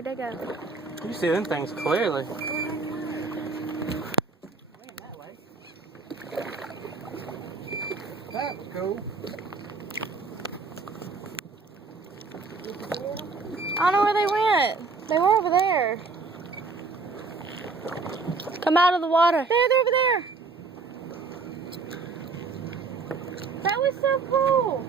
Where'd they go? You see them things clearly. That was cool. I don't know where they went. They were over there. Come out of the water. They're over there. That was so cool.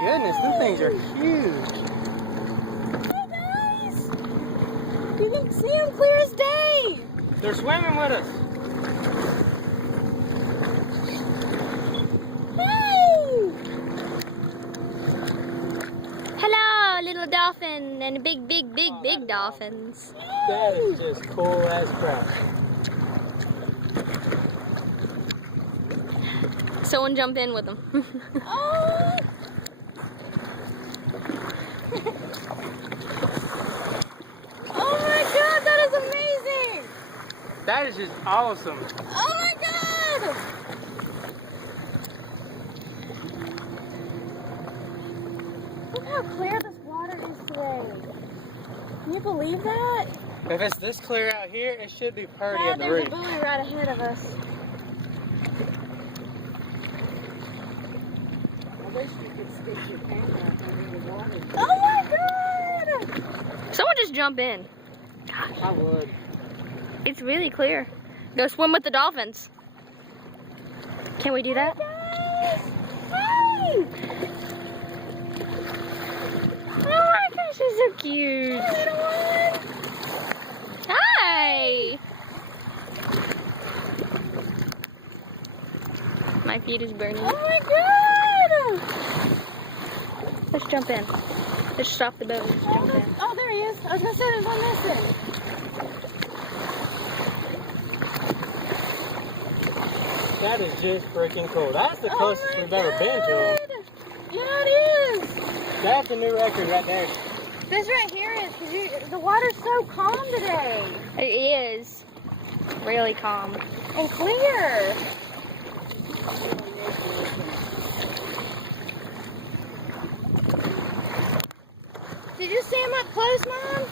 Goodness, them things are huge. Hey guys! You can see them clear as day. They're swimming with us. Hey! Hello, little dolphin and big dolphins. That is just cool as crap. Someone jump in with them. Oh! Oh my god, that is amazing! That is just awesome. Oh my god! Look how clear this water is today. Can you believe that? If it's this clear out here, it should be pretty Dad, at the there's reef. a buoy right ahead of us. Oh my god! Someone just jump in. I would. It's really clear. Go swim with the dolphins. Can we do that? Hey! Oh my gosh, you're so cute. Hi! My feet is burning. Oh my god! Let's jump in. Let's stop the boat. Let's jump in. Oh, there he is. I was gonna say there's one missing. That is just freaking cool. That's the closest we've ever been to them. Yeah, it is. That's a new record right there. This right here is because the water's so calm today. It is. Really calm. And clear. Did you see him up close, Mom?